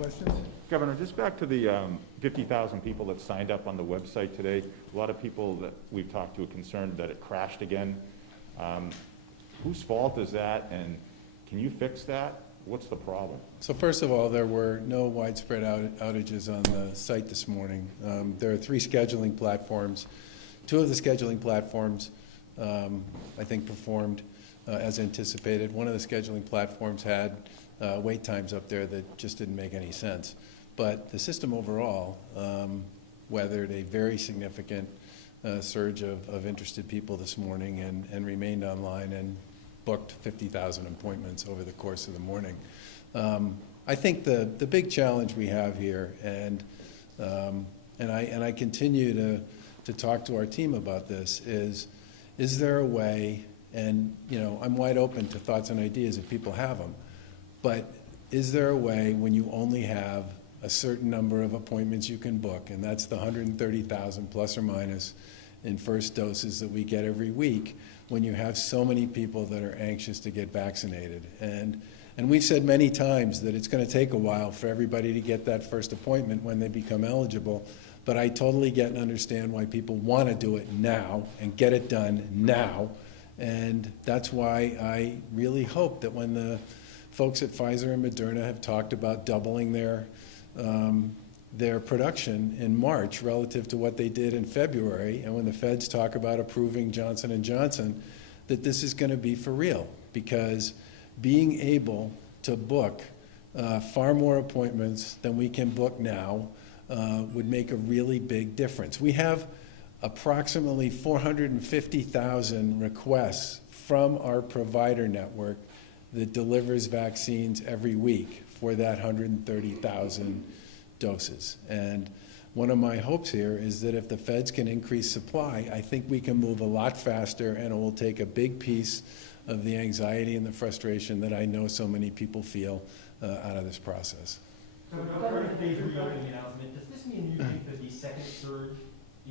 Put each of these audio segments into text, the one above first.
questions? Governor, just back to the 50,000 people that signed up on the website today. A lot of people that we've talked to are concerned that it crashed again. Whose fault is that, and can you fix that? What's the problem? So first of all, there were no widespread outages on the site this morning. There are 3 scheduling platforms. 2 of the scheduling platforms, I think, performed as anticipated. One of the scheduling platforms had wait times up there that just didn't make any sense. But the system overall weathered a very significant surge of interested people this morning and remained online and booked 50,000 appointments over the course of the morning. I think the big challenge we have here, and I continue to talk to our team about this, is there a way, and I'm wide open to thoughts and ideas if people have them, but is there a way when you only have a certain number of appointments you can book, and that's the 130,000 plus or minus in first doses that we get every week, when you have so many people that are anxious to get vaccinated. And we've said many times that it's going to take a while for everybody to get that first appointment when they become eligible, but I totally get and understand why people want to do it now and get it done now. And that's why I really hope that when the folks at Pfizer and Moderna have talked about doubling their production in March relative to what they did in February, and when the feds talk about approving Johnson & Johnson, that this is going to be for real, because being able to book far more appointments than we can book now would make a really big difference. We have approximately 450,000 requests from our provider network that delivers vaccines every week for that 130,000 doses. And one of my hopes here is that if the feds can increase supply, I think we can move a lot faster, and it will take a big piece of the anxiety and the frustration that I know so many people feel out of this process. So, Governor, today's reopening announcement, does this mean you think that the second surge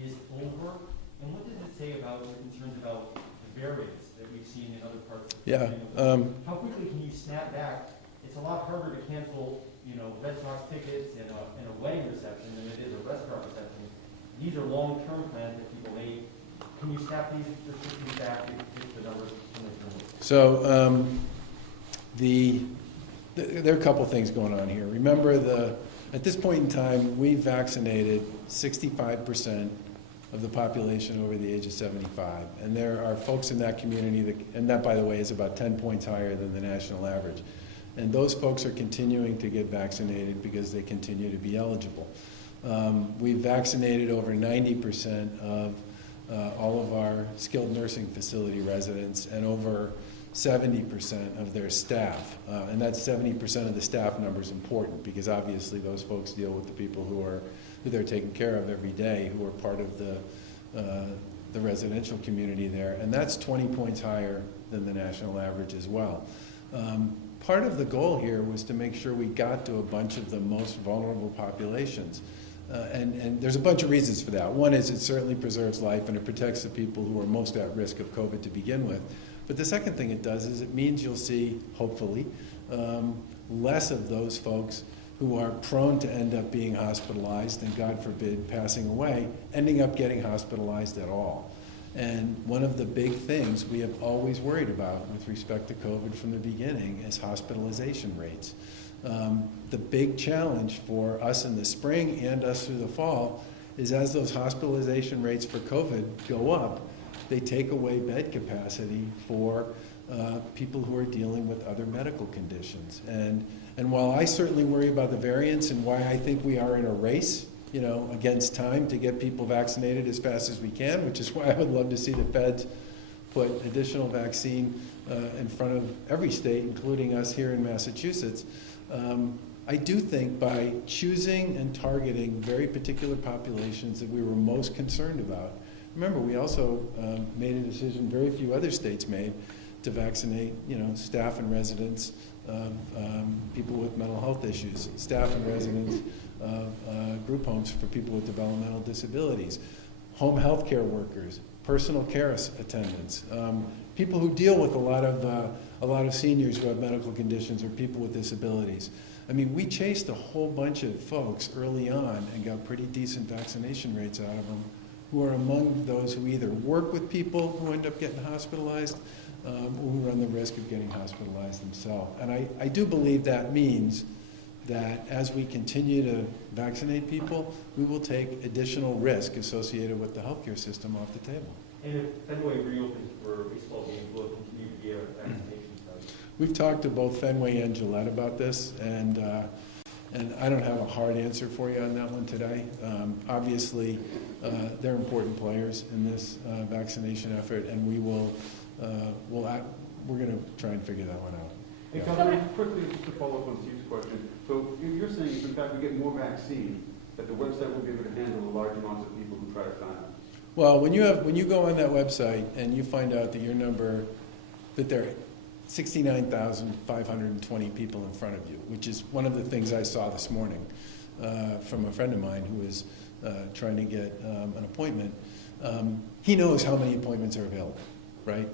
is over? And what does it say about your concerns about the variants that we've seen in other parts of the country? How quickly can you snap back? It's a lot harder to cancel, Red Sox tickets and a wedding reception than it is a restaurant reception. These are long-term plans that people made. Can you snap these restrictions back if the numbers come? So there are a couple things going on here. Remember, at this point in time, we vaccinated 65% of the population over the age of 75. And there are folks in that community, and that, by the way, is about 10 points higher than the national average. And those folks are continuing to get vaccinated because they continue to be eligible. We've vaccinated over 90% of all of our skilled nursing facility residents and over 70% of their staff. And that 70% of the staff number is important because obviously those folks deal with the people who they're taking care of every day, who are part of the residential community there. And that's 20 points higher than the national average as well. Part of the goal here was to make sure we got to a bunch of the most vulnerable populations. And there's a bunch of reasons for that. One is it certainly preserves life and it protects the people who are most at risk of COVID to begin with. But the second thing it does is it means you'll see, hopefully, less of those folks who are prone to end up being hospitalized and, God forbid, passing away, ending up getting hospitalized at all. And one of the big things we have always worried about with respect to COVID from the beginning is hospitalization rates. The big challenge for us in the spring and us through the fall is as those hospitalization rates for COVID go up, they take away bed capacity for people who are dealing with other medical conditions. And while I certainly worry about the variants and why I think we are in a race, against time to get people vaccinated as fast as we can, which is why I would love to see the feds put additional vaccine in front of every state, including us here in Massachusetts. I do think by choosing and targeting very particular populations that we were most concerned about. Remember, we also made a decision very few other states made to vaccinate, staff and residents of people with mental health issues, staff and residents of group homes for people with developmental disabilities, home health care workers, personal care attendants, people who deal with a lot of a lot of seniors who have medical conditions or people with disabilities. I mean, we chased a whole bunch of folks early on and got pretty decent vaccination rates out of them, who are among those who either work with people who end up getting hospitalized or who run the risk of getting hospitalized themselves. And I do believe that means that as we continue to vaccinate people, we will take additional risk associated with the healthcare system off the table. And if Fenway reopens for baseball games, will it continue to be a vaccination site? We've talked to both Fenway and Gillette about this, and I don't have a hard answer for you on that one today. Obviously, they're important players in this vaccination effort, and we're going to try and figure that one out. Hey, Governor, quickly, just to follow up on Steve's question. So you're saying if in fact we get more vaccine, that the website will be able to handle the large amounts of people who try to sign up? Well, when you go on that website and you find out that that there are 69,520 people in front of you, which is one of the things I saw this morning from a friend of mine who was trying to get an appointment. He knows how many appointments are available, right?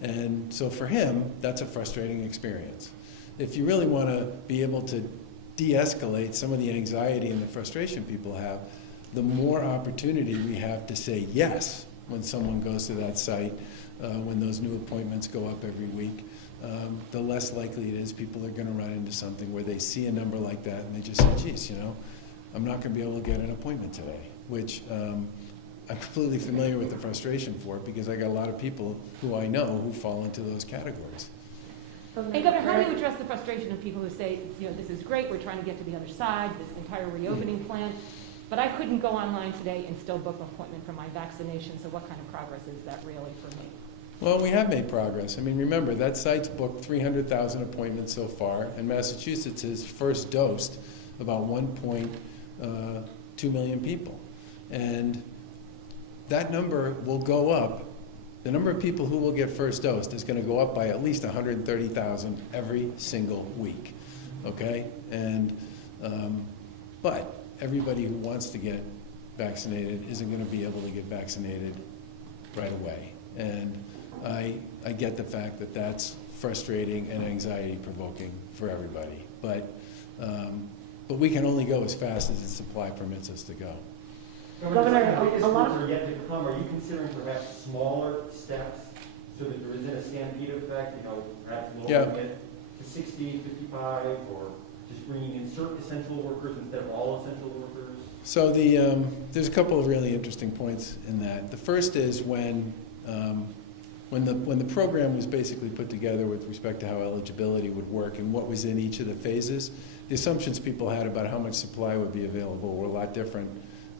And so for him, that's a frustrating experience. If you really want to be able to de-escalate some of the anxiety and the frustration people have, the more opportunity we have to say yes when someone goes to that site, when those new appointments go up every week, the less likely it is people are going to run into something where they see a number like that and they just say, geez, I'm not going to be able to get an appointment today, which I'm completely familiar with the frustration for it because I got a lot of people who I know who fall into those categories. And Governor, how do you address the frustration of people who say, this is great, we're trying to get to the other side, this entire reopening plan, but I couldn't go online today and still book an appointment for my vaccination, so what kind of progress is that really for me? Well, we have made progress. I mean, remember, that site's booked 300,000 appointments so far, and Massachusetts has first dosed about 1.2 million people. And that number will go up. The number of people who will get first dosed is going to go up by at least 130,000 every single week, okay? And, but everybody who wants to get vaccinated isn't going to be able to get vaccinated right away. And I get the fact that that's frustrating and anxiety provoking for everybody. But we can only go as fast as the supply permits us to go. Governor, the biggest hurdles are yet to come. Are you considering perhaps smaller steps so that there isn't a stampede effect, perhaps lowering it to 60, 55, or just bringing in certain essential workers instead of all essential workers? So there's a couple of really interesting points in that. The first is when the program was basically put together with respect to how eligibility would work and what was in each of the phases, the assumptions people had about how much supply would be available were a lot different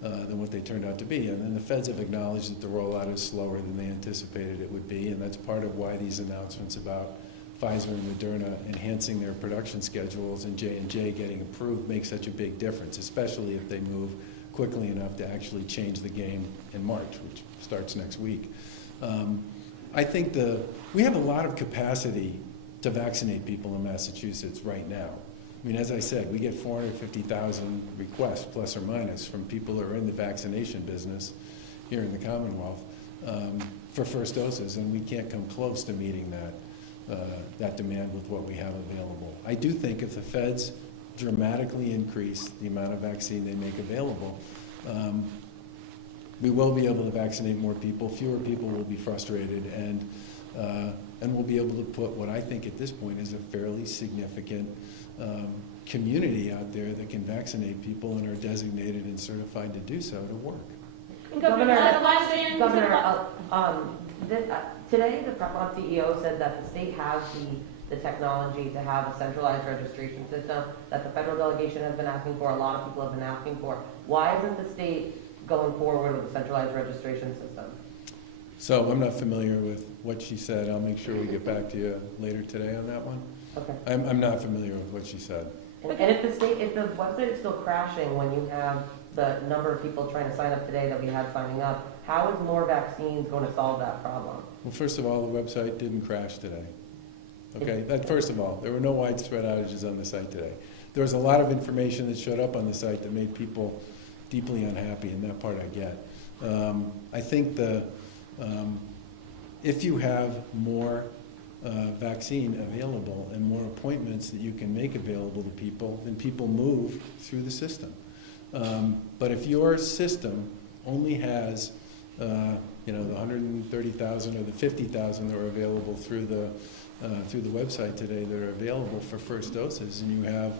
than what they turned out to be. And then the feds have acknowledged that the rollout is slower than they anticipated it would be, and that's part of why these announcements about Pfizer and Moderna enhancing their production schedules and J&J getting approved makes such a big difference, especially if they move quickly enough to actually change the game in March, which starts next week. I think we have a lot of capacity to vaccinate people in Massachusetts right now. I mean, as I said, we get 450,000 requests, plus or minus, from people who are in the vaccination business here in the Commonwealth for first doses, and we can't come close to meeting that demand with what we have available. I do think if the feds dramatically increase the amount of vaccine they make available, we will be able to vaccinate more people, fewer people will be frustrated, and we'll be able to put what I think at this point is a fairly significant community out there that can vaccinate people and are designated and certified to do so to work. And Governor, today the Prepon CEO said that the state has the technology to have a centralized registration system that the federal delegation has been asking for, a lot of people have been asking for. Why isn't the state going forward with a centralized registration system? So I'm not familiar with what she said. I'll make sure we get back to you later today on that one. Okay. I'm not familiar with what she said. And if the website is still crashing when you have the number of people trying to sign up today that we had signing up, how is more vaccines going to solve that problem? Well, first of all, the website didn't crash today. Okay, first of all, there were no widespread outages on the site today. There was a lot of information that showed up on the site that made people deeply unhappy, and that part I get. I think if you have more vaccine available and more appointments that you can make available to people, then people move through the system. But if your system only has, the 130,000 or the 50,000 that are available through the website today that are available for first doses, and you have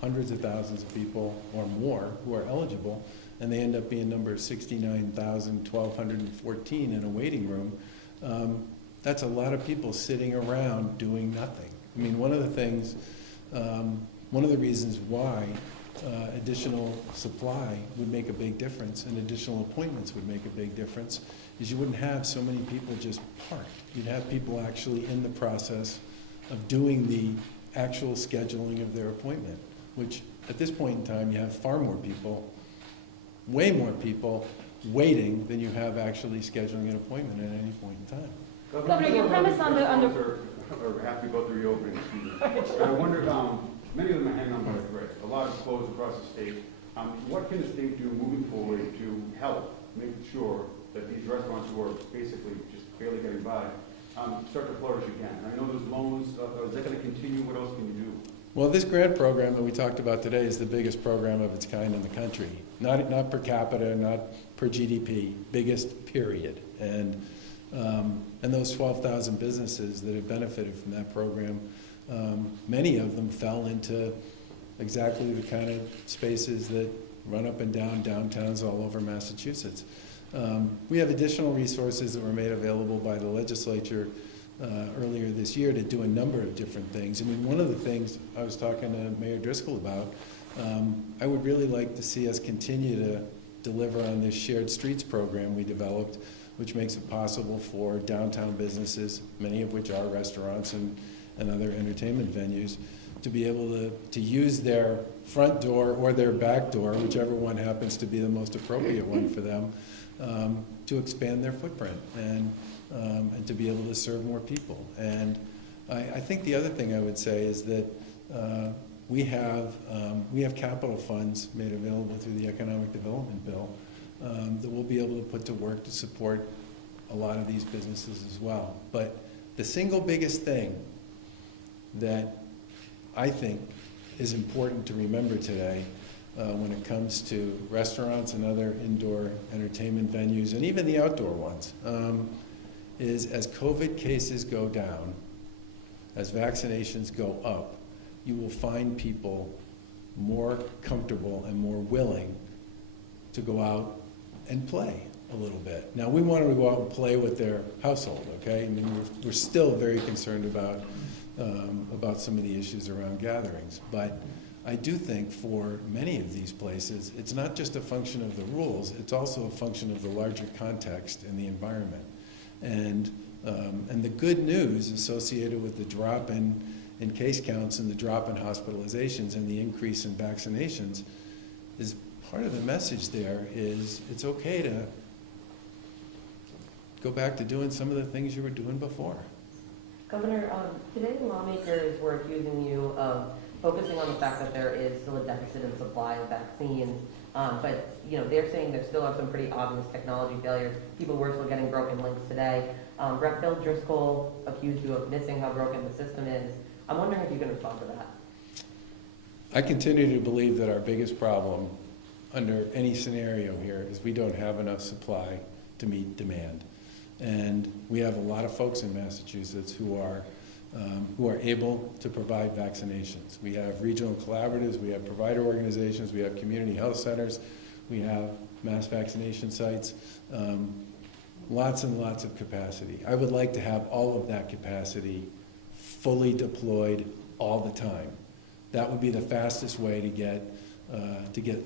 hundreds of thousands of people or more who are eligible, and they end up being number 69,114 in a waiting room, that's a lot of people sitting around doing nothing. I mean, one of the reasons why additional supply would make a big difference and additional appointments would make a big difference is you wouldn't have so many people just parked. You'd have people actually in the process of doing the actual scheduling of their appointment, which at this point in time you have far more people, way more people waiting than you have actually scheduling an appointment at any point in time. Governor, your premise on the- Are happy about the reopening, excuse me. And I wonder, many of them are hanging on by a thread. A lot is closed across the state. What can the state do moving forward to help make sure that these restaurants who are basically just barely getting by start to flourish again? And I know there's loans. Is that going to continue? What else can you do? Well, this grant program that we talked about today is the biggest program of its kind in the country. Not per capita, not per GDP, biggest period. And those 12,000 businesses that have benefited from that program, many of them fell into exactly the kind of spaces that run up and down downtowns all over Massachusetts. We have additional resources that were made available by the legislature earlier this year to do a number of different things. I mean, one of the things I was talking to Mayor Driscoll about, I would really like to see us continue to deliver on this shared streets program we developed, which makes it possible for downtown businesses, many of which are restaurants and other entertainment venues, to be able to use their front door or their back door, whichever one happens to be the most appropriate one for them, to expand their footprint and to be able to serve more people. And I think the other thing I would say is that we have capital funds made available through the Economic Development Bill that we'll be able to put to work to support a lot of these businesses as well. But the single biggest thing that I think is important to remember today when it comes to restaurants and other indoor entertainment venues, and even the outdoor ones, is as COVID cases go down, as vaccinations go up, you will find people more comfortable and more willing to go out and play a little bit. Now, we want them to go out and play with their household, okay? I mean, we're still very concerned about some of the issues around gatherings. But I do think for many of these places, it's not just a function of the rules, it's also a function of the larger context and the environment. And the good news associated with the drop in case counts and the drop in hospitalizations and the increase in vaccinations is part of the message there is it's okay to go back to doing some of the things you were doing before. Governor, today lawmakers were accusing you of focusing on the fact that there is still a deficit in supply of vaccines, but they're saying there still are some pretty obvious technology failures. People were still getting broken links today. Rep. Bill Driscoll accused you of missing how broken the system is. I'm wondering if you can respond to that. I continue to believe that our biggest problem under any scenario here is we don't have enough supply to meet demand. And we have a lot of folks in Massachusetts who are able to provide vaccinations. We have regional collaboratives, we have provider organizations, we have community health centers, we have mass vaccination sites, lots and lots of capacity. I would like to have all of that capacity fully deployed all the time. That would be the fastest way to get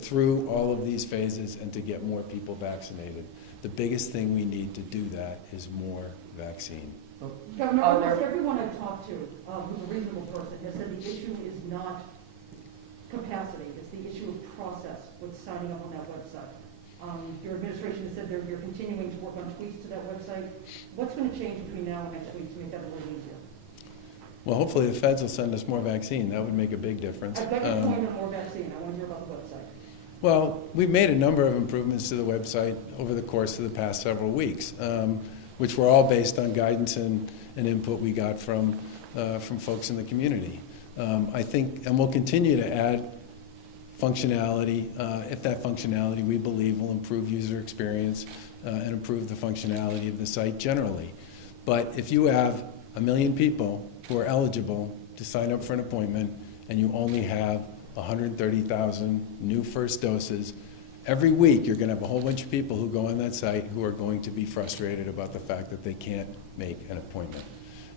through all of these phases and to get more people vaccinated. The biggest thing we need to do that is more vaccine. Governor, almost everyone I've talked to who's a reasonable person has said the issue is not capacity, it's the issue of process with signing up on that website. Your administration has said you're continuing to work on tweaks to that website. What's going to change between now and next week to make that a little easier? Well, hopefully the feds will send us more vaccine. That would make a big difference. I've got your point on more vaccine. I want to hear about the website. Well, we've made a number of improvements to the website over the course of the past several weeks, which were all based on guidance and and input we got from folks in the community. I think, and we'll continue to add functionality, if that functionality we believe will improve user experience and improve the functionality of the site generally. But if you have 1 million people who are eligible to sign up for an appointment and you only have 130,000 new first doses, every week you're going to have a whole bunch of people who go on that site who are going to be frustrated about the fact that they can't make an appointment.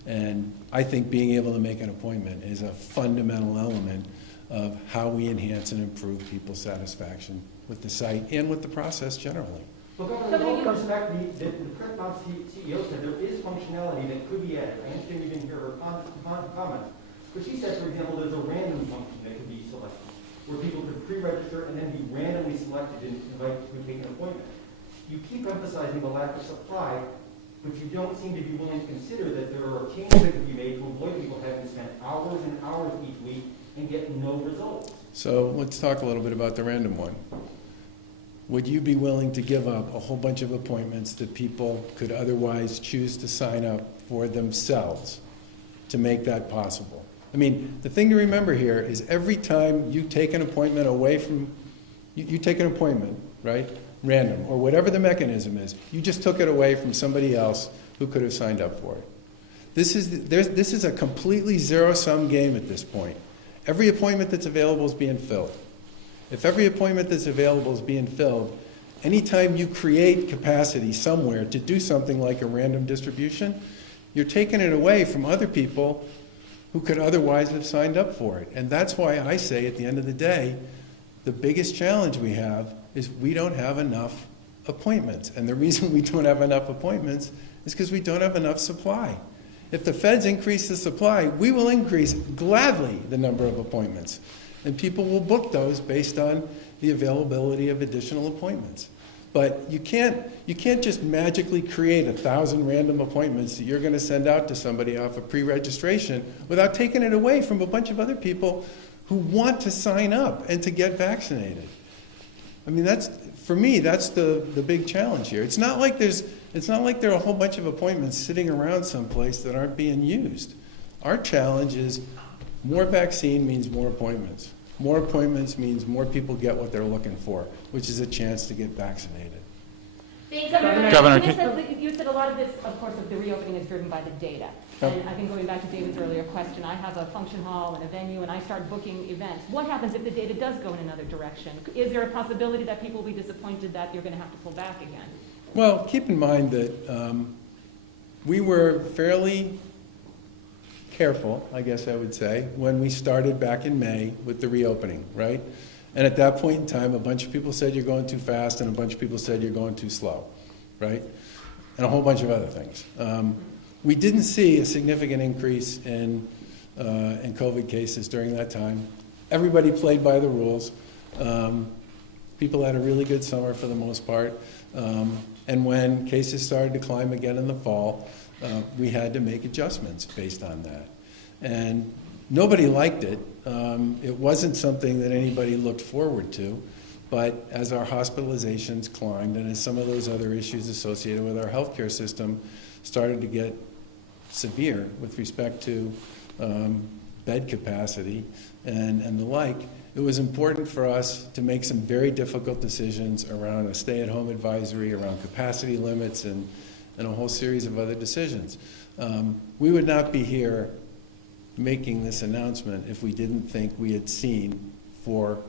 And I think being able to make an appointment is a fundamental element of how we enhance and improve people's satisfaction with the site and with the process generally. Well, Governor, with all due respect, the Printmount CEO said there is functionality that could be added. I understand you didn't hear her comment, but she said, for example, there's a random function that could be selected, where people could pre-register and then be randomly selected and invited to take an appointment. You keep emphasizing the lack of supply, but you don't seem to be willing to consider that there are changes that could be made to avoid people having to spend hours and hours each week and get no results. So let's talk a little bit about the random one. Would you be willing to give up a whole bunch of appointments that people could otherwise choose to sign up for themselves to make that possible? I mean, the thing to remember here is every time you take an appointment away from, you take an appointment, right, random, or whatever the mechanism is, you just took it away from somebody else who could have signed up for it. This is a completely zero-sum game at this point. Every appointment that's available is being filled. If every appointment that's available is being filled, anytime you create capacity somewhere to do something like a random distribution, you're taking it away from other people who could otherwise have signed up for it. And that's why I say at the end of the day, the biggest challenge we have is we don't have enough appointments. And the reason we don't have enough appointments is because we don't have enough supply. If the feds increase the supply, we will increase gladly the number of appointments. And people will book those based on the availability of additional appointments. But you can't just magically create 1,000 random appointments that you're going to send out to somebody off of pre-registration without taking it away from a bunch of other people who want to sign up and to get vaccinated. I mean, for me, that's the big challenge here. It's not like there are a whole bunch of appointments sitting around someplace that aren't being used. Our challenge is more vaccine means more appointments. More appointments means more people get what they're looking for, which is a chance to get vaccinated. Governor, you said a lot of this, of course, of the reopening is driven by the data. And I think going back to David's earlier question, I have a function hall and a venue, and I start booking events. What happens if the data does go in another direction? Is there a possibility that people will be disappointed that you're going to have to pull back again? Well, keep in mind that we were fairly careful, I guess I would say, when we started back in May with the reopening, right? And at that point in time, a bunch of people said you're going too fast, and a bunch of people said you're going too slow, right? And a whole bunch of other things. We didn't see a significant increase in COVID cases during that time. Everybody played by the rules. People had a really good summer for the most part. And when cases started to climb again in the fall, we had to make adjustments based on that. And nobody liked it. It wasn't something that anybody looked forward to. But as our hospitalizations climbed and as some of those other issues associated with our healthcare system started to get severe with respect to bed capacity and the like, it was important for us to make some very difficult decisions around a stay-at-home advisory, around capacity limits, and a whole series of other decisions. We would not be here making this announcement if we didn't think we had seen for,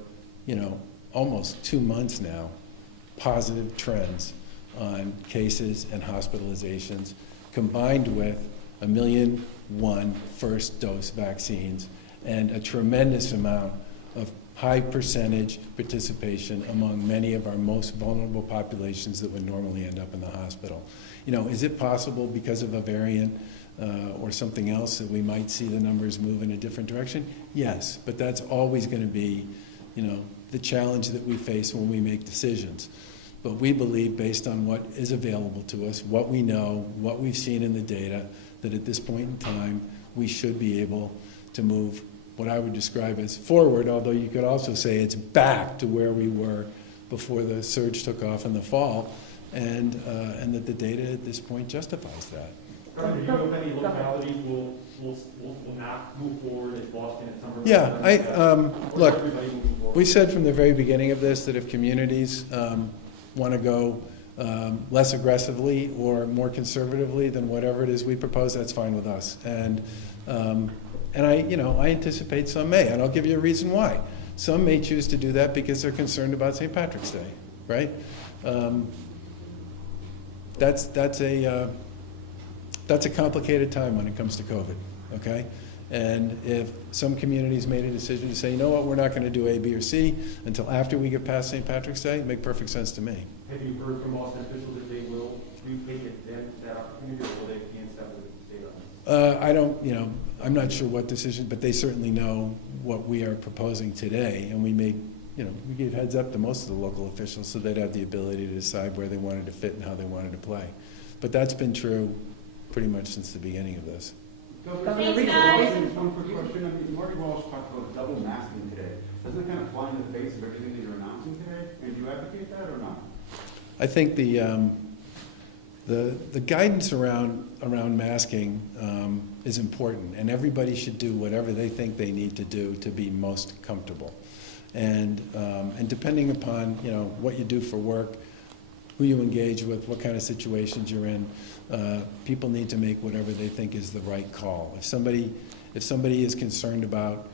almost 2 months now, positive trends on cases and hospitalizations, combined with 1.1 million first dose vaccines and a tremendous amount of high percentage participation among many of our most vulnerable populations that would normally end up in the hospital. Is it possible because of a variant or something else that we might see the numbers move in a different direction? Yes, but that's always going to be, the challenge that we face when we make decisions. But we believe, based on what is available to us, what we know, what we've seen in the data, that at this point in time, we should be able to move what I would describe as forward, although you could also say it's back to where we were before the surge took off in the fall, and that the data at this point justifies that. Kevin, do you know if any localities will not move forward as Boston and Somerville? Yeah, look, Everybody moving forward? we said from the very beginning of this that if communities want to go less aggressively or more conservatively than whatever it is we propose, that's fine with us. And I anticipate some may, and I'll give you a reason why. Some may choose to do that because they're concerned about St. Patrick's Day, right? That's a complicated time when it comes to COVID, okay? And if some communities made a decision to say, you know what, we're not going to do A, B, or C until after we get past St. Patrick's Day, it make perfect sense to me. Have you heard from Boston officials that they will retake that opportunity, or will they be in step with the state on this? I'm not sure what decision, but they certainly know what we are proposing today, and we gave heads up to most of the local officials so they'd have the ability to decide where they wanted to fit and how they wanted to play. But that's been true pretty much since the beginning of this. Thanks, guys. One quick question. I mean, Marty Walsh talked about double masking today. Doesn't it kind of fly in the face of everything that you're announcing today? And do you advocate that or not? I think the guidance around masking is important, and everybody should do whatever they think they need to do to be most comfortable. And depending upon what you do for work, who you engage with, what kind of situations you're in, people need to make whatever they think is the right call. If somebody is concerned about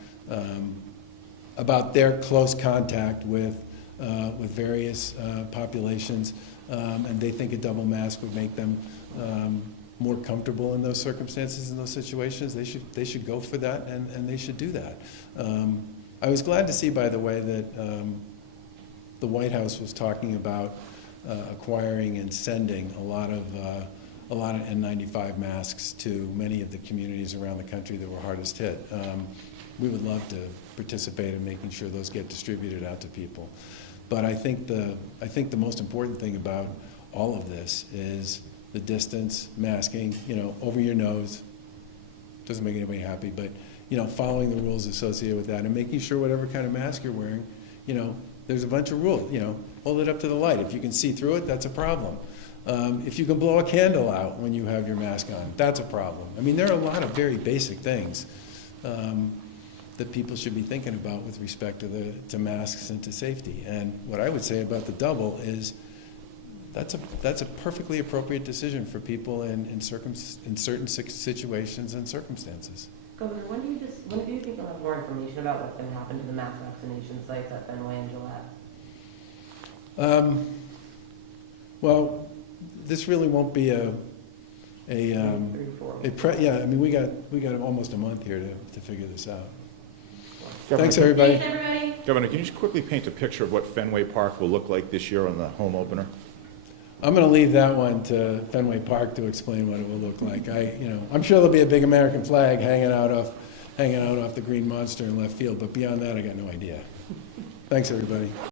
their close contact with various populations, and they think a double mask would make them more comfortable in those circumstances, in those situations, they should go for that, and they should do that. I was glad to see, by the way, that the White House was talking about acquiring and sending a lot of N95 masks to many of the communities around the country that were hardest hit. We would love to participate in making sure those get distributed out to people. But I think the most important thing about all of this is the distance, masking, over your nose. Doesn't make anybody happy, but following the rules associated with that and making sure whatever kind of mask you're wearing, there's a bunch of rules. Hold it up to the light. If you can see through it, that's a problem. If you can blow a candle out when you have your mask on, that's a problem. I mean, there are a lot of very basic things that people should be thinking about with respect to masks and to safety. And what I would say about the double is that's a perfectly appropriate decision for people in certain situations and circumstances. Governor, when do you think you'll have more information about what's going to happen to the mass vaccination sites at Fenway and Gillette? Well, this really won't be we got almost a month here to figure this out. Thanks, everybody. Thanks, everybody. Governor, can you just quickly paint a picture of what Fenway Park will look like this year on the home opener? I'm going to leave that one to Fenway Park to explain what it will look like. I'm sure there'll be a big American flag hanging out off the Green Monster in left field, but beyond that, I got no idea. Thanks, everybody.